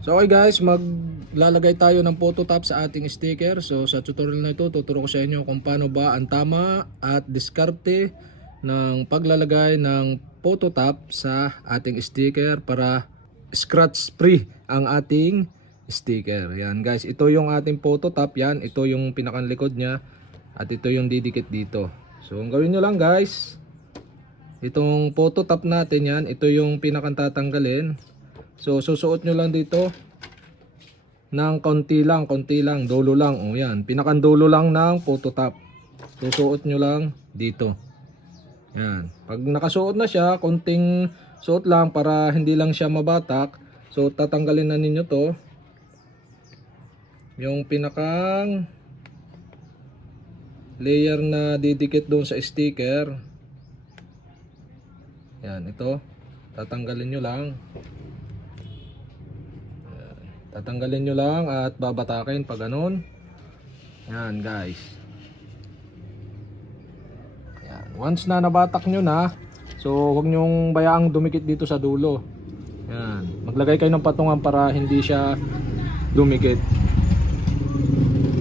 So okay guys, maglalagay tayo ng photo top sa ating sticker. So sa tutorial na ito, tuturo ko sa inyo kung paano ba ang tama at diskarte ng paglalagay ng photo top sa ating sticker para scratch free ang ating sticker. Yan guys, ito yung ating photo top yan. Ito yung pinakang likod niya at ito yung didikit dito. So ang gawin nyo lang guys, itong photo top natin yan, ito yung pinakang tatanggalin. So susuot nyo lang dito ng konti lang, konti lang, dulo lang. O yan, pinakang dulo lang ng photo top. Susuot nyo lang dito. Yan. Pag nakasuot na siya, konting suot lang para hindi lang siya mabatak. So tatanggalin na ninyo to. Yung pinakang layer na didikit doon sa sticker. Yan, ito. Tatanggalin nyo lang. Tatanggalin nyo lang at babatakin pag ganun. Yan, guys. Yan. Once na nabatak nyo na, so huwag nyong bayaang dumikit dito sa dulo. Yan. Maglagay kayo ng patungan para hindi siya dumikit.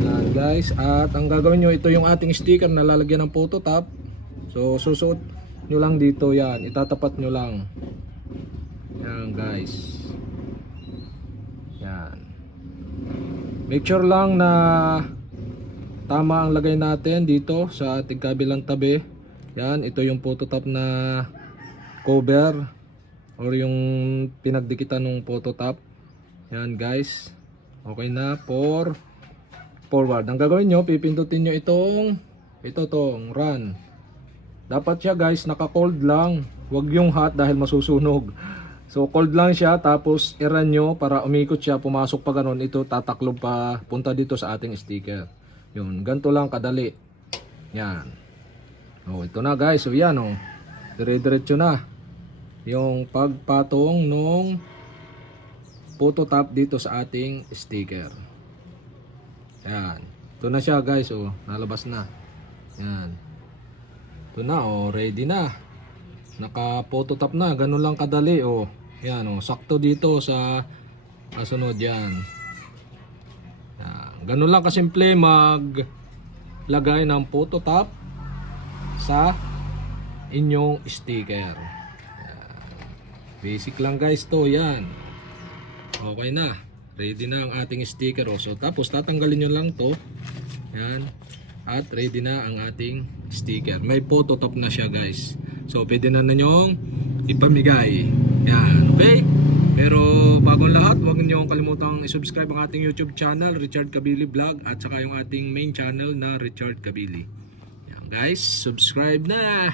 Yan guys. At ang gagawin nyo, ito yung ating sticker na lalagyan ng photo top. So susuot nyo lang dito yan. Itatapat nyo lang. Yan guys. Yan. Make sure lang na tama ang lagay natin dito sa ating kabilang tabi. Yan, ito yung photo top na cover or yung pinagdikitan ng photo top. Yan guys. Okay na for forward. Ang gagawin nyo, pipindutin nyo itong ito tong run. Dapat siya guys, naka-cold lang. Huwag yung hot dahil masusunog. So cold lang siya tapos i-run nyo para umikot siya, pumasok pa ganun. Ito tataklob pa punta dito sa ating sticker. Yun, ganito lang kadali. Yan. Oh, ito na guys. So yan oh. Dire-diretso na. Yung pagpatong nung photo top dito sa ating sticker. Yan. Ito na siya guys oh. Nalabas na. Yan. Ito na oh. Ready na. Naka photo top na. Ganun lang kadali oh. Yan oh. Sakto dito sa kasunod yan. Ganun lang kasimple mag lagay ng photo top sa inyong sticker. Basic lang guys to. Yan. Okay na. Ready na ang ating sticker. Oh. So, tapos tatanggalin nyo lang to. Yan. At ready na ang ating sticker. May photo top na siya guys. So pwede na nanyong ipamigay. Yan. Okay? Pero bago lahat, huwag niyo kalimutang i-subscribe ang ating YouTube channel, Richard Kabili Vlog. At saka yung ating main channel na Richard Kabili. Yan guys. Subscribe na!